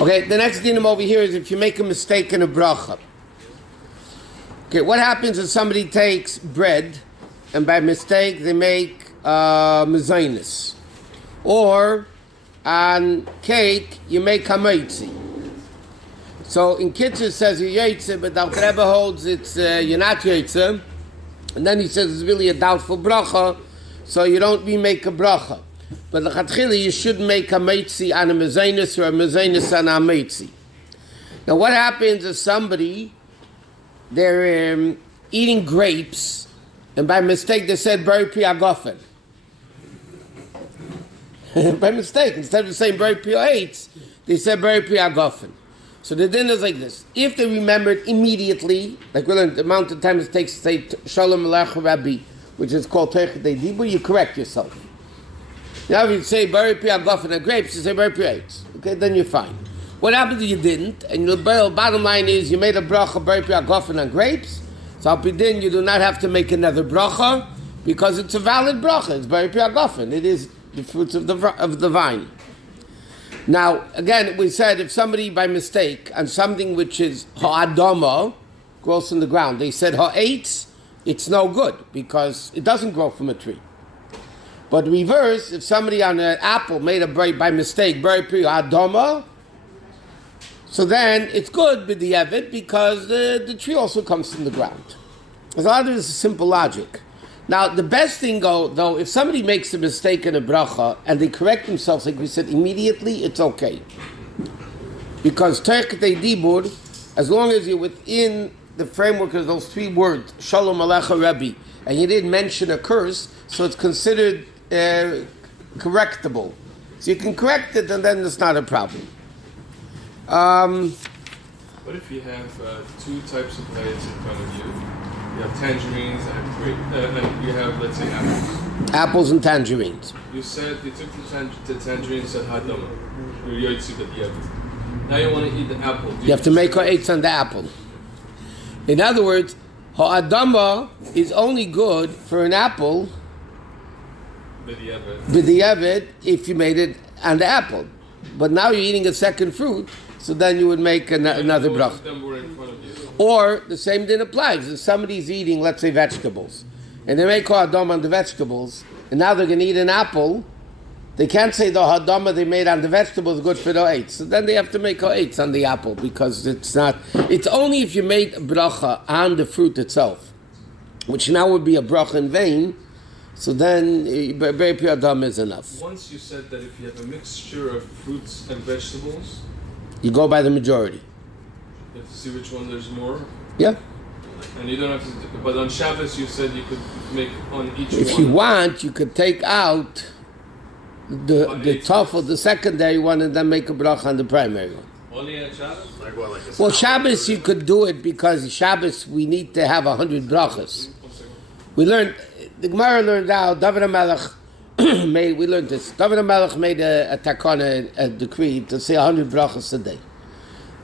Okay, the next dinim over here is if you make a mistake in a bracha. Okay, what happens if somebody takes bread and by mistake they make mezainis? Or on cake you make hametzi. So in Kitzur says you're yotze, but the Rebbe holds it's you're not yotze. And then he says it's really a doubtful bracha, so you don't remake a bracha. But the chatchila you should make a meitzi on a mezainis or a mezainis on a meitzi. Now what happens if somebody, they're eating grapes, and by mistake they said beri pri agofen. By mistake, instead of saying beri pri eitz, they said beri pri agofen. So the din is like this. If they remembered immediately, like we learned the amount of time it takes to say Shalom Aleichem Rabbi, which is called Teichei Dibur, you correct yourself. Now if you say Beri Pri Agofen and grapes, you say Beri Pri Eitz. Okay, then you're fine. What happens if you didn't? And the bottom line is you made a bracha Beri Pri Agofen and grapes, so al pidin you do not have to make another bracha because it's a valid bracha. It's Beri Pri Agofen. It is the fruits of the vine. Now, again, we said if somebody by mistake on something which is ha'adama, grows from the ground, they said ha'etz, it's no good because it doesn't grow from a tree. But reverse, if somebody on an apple made a by mistake, beri pri ha'adama, so then it's good with the evet because the tree also comes from the ground. There's a lot of this simple logic. Now, the best thing, though, if somebody makes a mistake in a bracha and they correct themselves, like we said, immediately, it's okay. Because Teichei Dibur, as long as you're within the framework of those three words, Shalom Aleichem Rabbi, and you didn't mention a curse, so it's considered correctable. So you can correct it, and then it's not a problem. What if you have two types of lights in front of you? You have tangerines and grape, and you have, let's say, apples. Apples and tangerines. You said, you took the tangerine and said, hadama. You're yotzi b'diavad. Now you want to eat the apple. You have to make ha'etz on the apple. In other words, ha'adama is only good for an apple b'diavad if you made it on the apple. But now you're eating a second fruit, so then you would make another bracha. Or the same thing applies. If somebody's eating, let's say, vegetables, and they make ha'adam on the vegetables, and now they're going to eat an apple, they can't say the ha'adam they made on the vegetables is good for the ha'etz. So then they have to make ha'etz on the apple because it's not. It's only if you made a bracha on the fruit itself, which now would be a bracha in vain. So then beri pri ha'adam is enough. Once you said that if you have a mixture of fruits and vegetables, you go by the majority. You have to see which one there's more? Yeah. And you don't have to, but on Shabbos you said you could make on each one. If you want, you could take out the tough the secondary one and then make a bracha on the primary one. Only on Shabbos? Like what, Well, Shabbos you could do it because Shabbos we need to have 100 brachas. We learned, the Gemara learned out, David HaMelech we learned this. David HaMelech made a takana, a decree to say 100 brachas a day.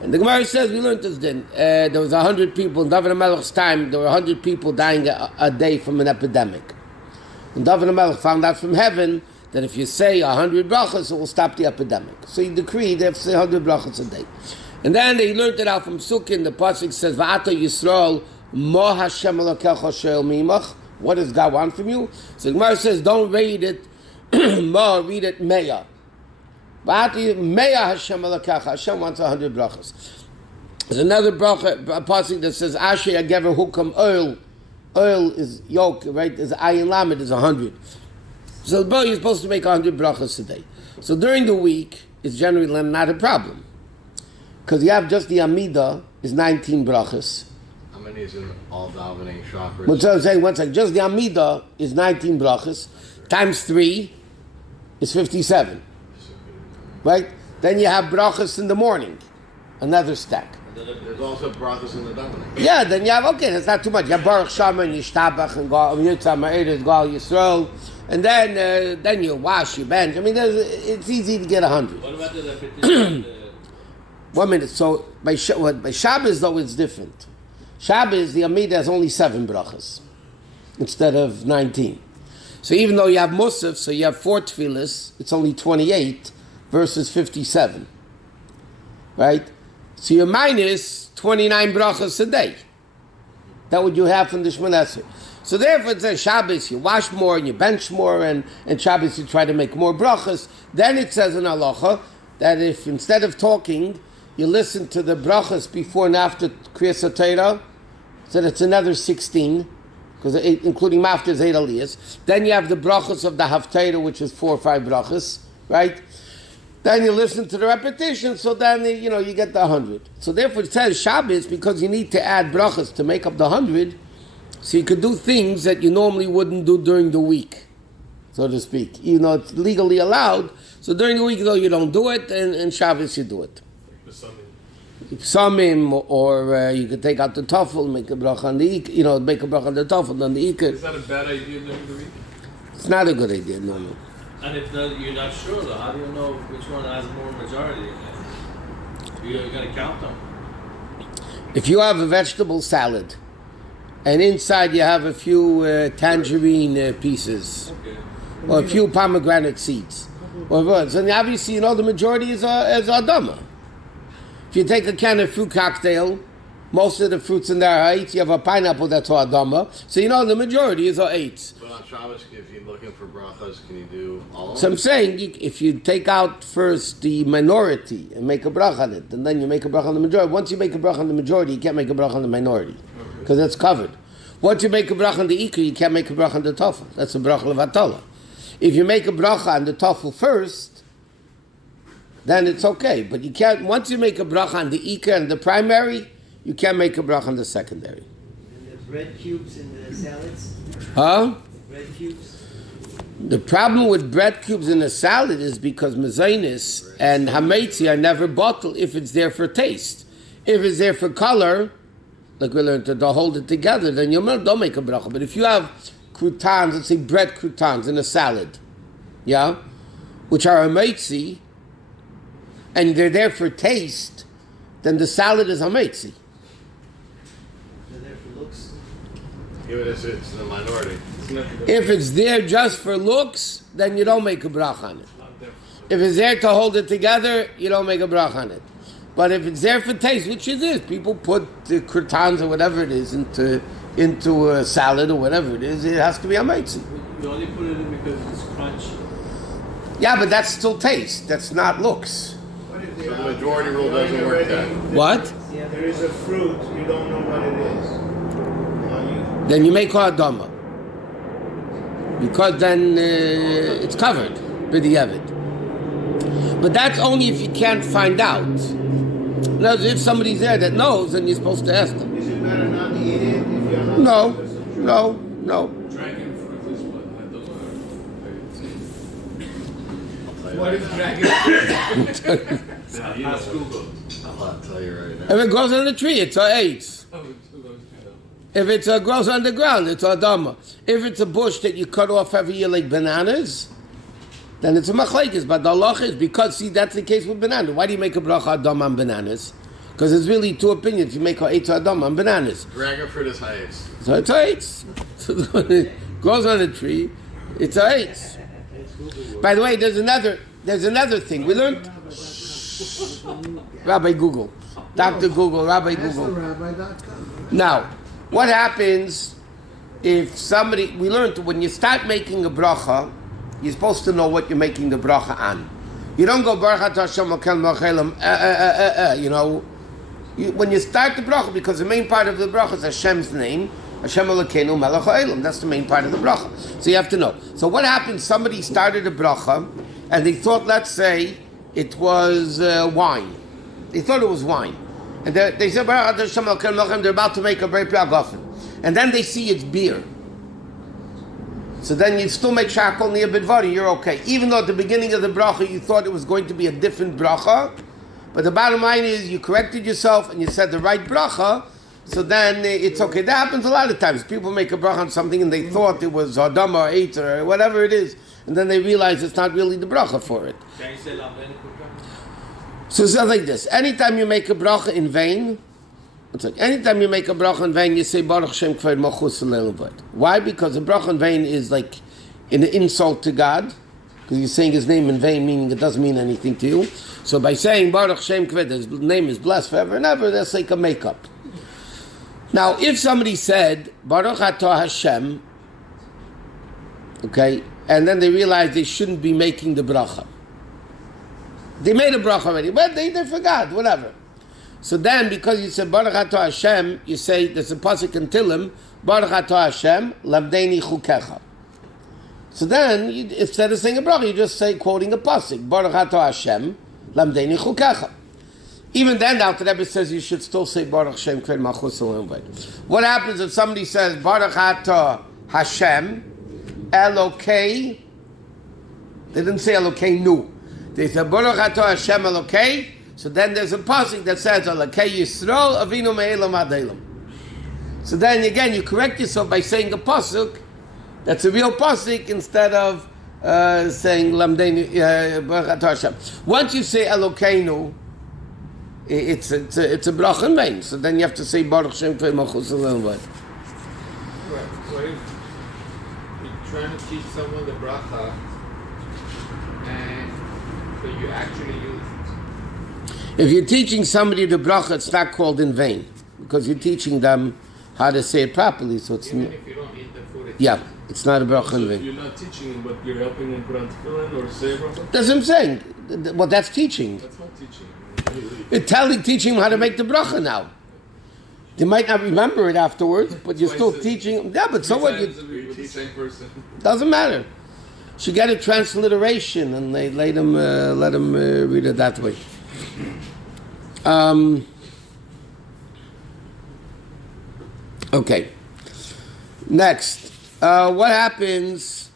And the Gemara says, we learned this then, there was 100 people, in David HaMelech's time, there were 100 people dying a day from an epidemic. And David HaMelech found out from heaven that if you say 100 brachas, it will stop the epidemic. So he decreed they have to say 100 brachas a day. And then he learned it out from Sukkot, the Pasuk says, Va'ata Yisrael, Mo Hashem Elokecha She'el Mimach. What does God want from you? So the Gemara says, don't read it Mo, read it Meya. Meya Hashem Elokecha. Hashem wants 100 brachas. There's another bracha, a pasuk that says, Asher Yagever Hukam Oil. Oil is yoke, right? Is Ayin Lamed is 100. So you're supposed to make 100 brachas a day. So during the week, it's generally not a problem. Because you have just the Amida is 19 brachas. How many is in all davening chakras? But so I'm saying, one second, just the Amida is 19 brachas, times 3 is 57. Right? Then you have brachas in the morning, another stack. There's also brachas in the davening. Yeah, then you have, okay, that's not too much. You have Baruch Shama and Yishtabach and Yitzhak Ma'eres, Gal Yisrael, and then you wash your bench. I mean, it's easy to get 100. What about the repetition? 1 minute. So by Shabbos, though, it's different. Shabbos, the Amida has only 7 brachas instead of 19. So even though you have Musaf, so you have 4 tefillas, it's only 28 versus 57. right? So you're minus 29 brachos a day. That's what you have from the Shemona Esrei. So therefore it says Shabbos you wash more and you bench more, and Shabbos you try to make more brachos. Then it says in halacha that if instead of talking you listen to the brachos before and after Kriyas HaTorah, so that's another 16, because including Mafta is 8 aliyahs. Then you have the brachos of the Haftarah, which is 4 or 5 brachos, right? Then you listen to the repetition, so then you get the 100. So therefore it says Shabbos because you need to add brachos to make up the 100, so you could do things that you normally wouldn't do during the week, so to speak. It's legally allowed. So during the week though you don't do it, and Shabbos you do it. Samim, or you could take out the tafel, make a bracha on the make a bracha on the tafel, on the ikar. Is that a bad idea during the week? It's not a good idea, no. And if you're not sure though, how do you know which one has more majority? You're going to count them. If you have a vegetable salad, and inside you have a few tangerine pieces, or a few pomegranate seeds, so obviously the majority is Adama. If you take a can of fruit cocktail, most of the fruits in there are 8. You have a pineapple that's Adama, so the majority is 8. But on Shabbos, if you're looking for brachas, can you do all of So them? I'm saying, if you take out first the minority and make a bracha on it, and then you make a bracha on the majority, once you make a bracha on the majority, you can't make a bracha on the minority, because that's covered. Once you make a bracha on the ikar, you can't make a bracha on the tafel. That's a bracha levatala. If you make a bracha on the tafel first, then it's okay. But you can't, once you make a bracha on the ikar and the primary, you can't make a bracha on the secondary. And the bread cubes in the salads? Huh? Bread cubes? The problem with bread cubes in a salad is because mezainis and hametzi are never bottled if it's there for taste. If it's there for color, like we learned to hold it together, then don't make a bracha. But if you have croutons, let's say bread croutons in a salad, yeah, which are hametzi, and they're there for taste, then the salad is hametzi. They're there for looks? Even if it's the minority. If it's there just for looks, then you don't make a bracha on it. If it's there to hold it together, you don't make a bracha on it. But if it's there for taste, which it is, people put the croutons or whatever it is into a salad or whatever it is, it has to be hametzi. You only put it in because it's crunchy. Yeah, but that's still taste. That's not looks. So the majority rule doesn't work then. What? Yeah, There is a fruit, you don't know what it is. Then you make ha'adama. Because then it's covered with the Yevid. But that's only if you can't find out. In other words, if somebody's there that knows, then you're supposed to ask them. Is it better not to eat it if you're not? No. Dragon fruit is what? Those are. What What is dragon fruit? Ask Google. I'll tell you right now. If it grows on the tree, it's a eitz. If it grows on the ground, it's a dama. If it's a bush that you cut off every year like bananas, then it's a machlekes. But the halacha is because, that's the case with bananas. Why do you make a bracha adama on bananas? Because there's really two opinions. You make a eitz adama on bananas. Dragon fruit is highest. So it's a eitz. So it grows on the tree, it's a eitz. By the way, there's another thing. We learned Rabbi Google. Dr. Google, Rabbi Google. Now, what happens if we learned when you start making a bracha, you're supposed to know what you're making the bracha on. You don't go Baruch Hashem Mokel Mochelim, when you start the bracha, because the main part of the bracha is Hashem's name, Hashem Elokeinu Melech HaOlam. That's the main part of the bracha. So you have to know. So what happens? Somebody started a bracha, and they thought, let's say, it was wine. They thought it was wine. And they said, they're about to make a very piagafen. And then they see it's beer. So then you still make shakol near bidvari, you're okay. Even though at the beginning of the bracha you thought it was going to be a different bracha, but the bottom line is you corrected yourself and you said the right bracha, so then it's okay. That happens a lot of times. People make a bracha on something and they thought it was Adama or Eitz or whatever it is, and then they realize it's not really the bracha for it. Can you say Lamed? So it's not like this. Anytime you make a bracha in vain, anytime you make a bracha in vain, you say Baruch Shem Kvod Malchus Leilavad. Why? Because a bracha in vain is like an insult to God, because you're saying His name in vain, meaning it doesn't mean anything to you. So by saying Baruch Shem Kved, his name is blessed forever and ever, that's like a makeup. Now, if somebody said Baruch Atah Hashem, okay, and then they realized they shouldn't be making the bracha. They made a bracha already, but they forgot, whatever. So then, because you said Baruch Atah Hashem, you say, there's a pasuk in Tillim, Baruch Atah Hashem, Lamdeini Chukecha. So then, instead of saying a bracha, you just say, quoting a pasuk, Baruch Atah Hashem, Lamdeini Chukecha. Even then, now the Rebbe says you should still say Baruch Shem Kved Malchus Olam. What happens if somebody says Baruch Atah Hashem, Elokei? They didn't say Elokei Nu. They said Baruch Atah Hashem Elokei. So then there's a pasuk that says Elokei Yisrael Avinu Me'elam Adelam. So then again, you correct yourself by saying a pasuk that's a real pasuk instead of saying Lamdeini Baruch Atah Hashem. Once you say Elokeinu, it's a bracha in vain. So then you have to say Baruch Shem Kved Malchus Olam. Right. So if you're trying to teach someone the bracha, and so you actually use it. If you're teaching somebody the bracha, it's not called in vain because you're teaching them how to say it properly. So it's Even if you don't eat the food, it's not a bracha So in if vain. you're not teaching him, but you're helping him put on tefillin or say a bracha? That's what I'm saying. Well, that's teaching. That's not teaching. You're teaching them how to make the bracha now. They might not remember it afterwards, but you're still teaching them. Yeah, but so what? Times a week with the same person. Doesn't matter. Should get a transliteration and they let them read it that way. Okay. Next, what happens?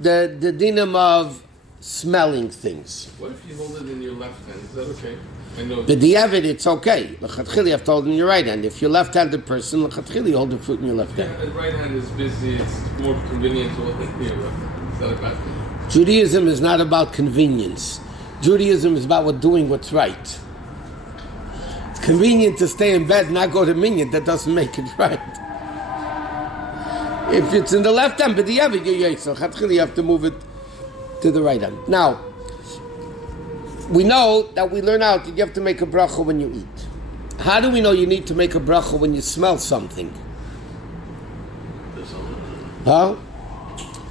The dinam of smelling things. What if you hold it in your left hand? Is that okay? I know. The diavad, it's okay. L'chatchili, I've told in your right hand. If you're a left-handed person, l'chatchili, you hold the fruit in your left hand. Yeah, the right hand is busy. It's more convenient to hold it in your left hand. Is that a bad thing? Judaism is not about convenience. Judaism is about doing what's right. It's convenient to stay in bed and not go to minyan. That doesn't make it right. If it's in the left hand, but the diavad, you have to move it to the right hand. Now, we know that we learn out that you have to make a bracha when you eat. How do we know you need to make a bracha when you smell something? Huh?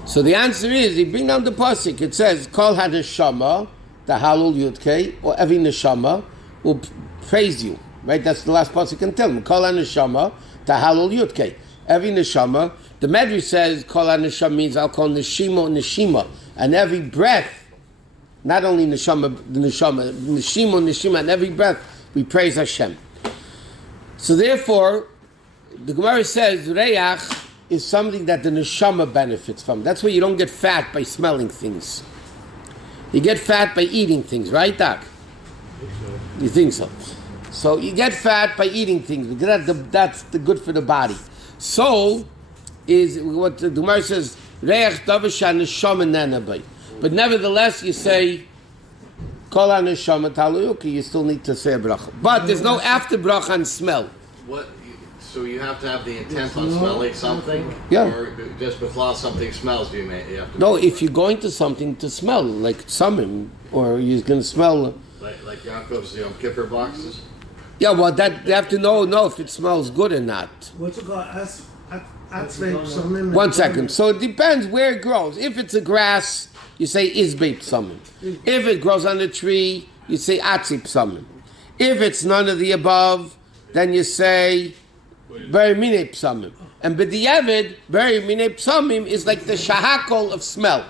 So the answer is, you bring down the pasuk. It says, "Kol haneshama, the halul yudkei, or every neshama will praise you." Right? That's the last pasuk in Tillim. Kol haneshama, the halul yudkei, every neshama. The Medrash says, "Kol haneshama" means I'll call neshima, and every breath. Not only neshama, neshima, and every breath we praise Hashem. So therefore, the Gemara says reach is something that the neshama benefits from. That's why you don't get fat by smelling things. You get fat by eating things, right, Doc? You think so? So you get fat by eating things because that's the good for the body. Soul is what the Gemara says reach davasha neshama nenabai. But nevertheless, you say, Kol HaNeshama Taluyuki, you still need to say a bracha. But there's no after bracha on smell. What? So you have to have the intent on smelling something? Yeah. Or just before something smells, you have to... No, if you're going to something to smell, like summon, or you're going to smell... Like Yaakov's Yom Kippur boxes? Yeah, well, that they have to know if it smells good or not. What's it called? Something. 1 second. So it depends where it grows. If it's a grass... You say izbei psamim. If it grows on a tree, you say atzi psamim. If it's none of the above, then you say very mine psamim. And b'diavad, very mine psamim is like the shahakol of smell.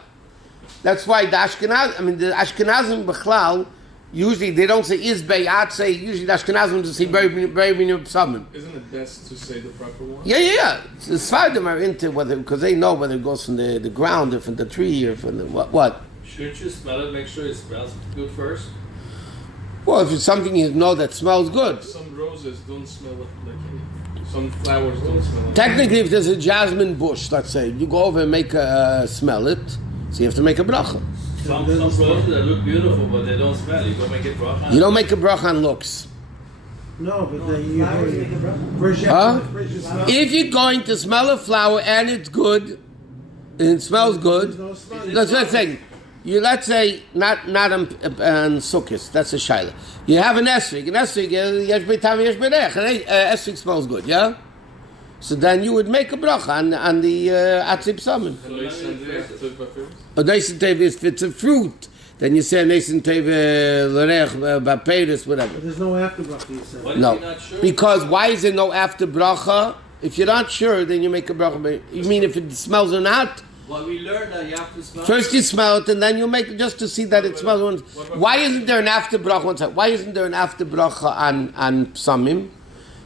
That's why the Ashkenazim b'chlal, usually they don't say izbei atzi. Usually the Ashkenazim just say very mine psamim. Isn't it best to say the proper one? Yeah. The Sfardim are into whether, because they know whether it goes from the ground or from the tree or from the what. Shouldn't you smell it? Make sure it smells good first. Well, if it's something you know that smells good. Some roses don't smell like anything. Some flowers don't smell like Technically, if there's a jasmine bush, let's say, you go over and make smell it, so you have to make a bracha. Some roses that look beautiful, but they don't smell. You go make it bracha. You don't make a bracha on looks. No, but then you Flowers make a bracha. first you Huh? have to smell. If you're going to smell a flower and it's good, and it smells good, There's no smell. that's what I'm saying. you let's say not on Sukkot. That's a shaila. You have an esrig. An esrig, yesh beitam yesh berech. Esrig smells good, yeah. So then you would make a bracha on the atzib samim. A neisin teve if it's a fruit, then you say neisin teve l'rech b'peiris whatever. But there's no after bracha, you said. What if No, you're not sure? because why is there no after bracha? If you're not sure, then you make a bracha. You mean if it smells or not? Well, we learned that you have to smell. First you smell it, and then you make it just to see that it smells. Why isn't there an after bracha? One second. Why isn't there an after bracha on psamim?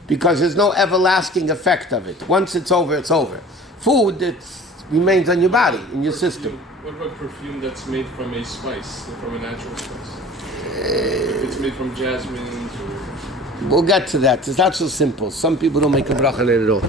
Because there's no everlasting effect of it. Once it's over, it's over. Food, it remains on your body, in your system. What about perfume that's made from a spice, from a natural spice? If it's made from jasmine or... We'll get to that. It's not so simple. Some people don't make a bracha on it at all.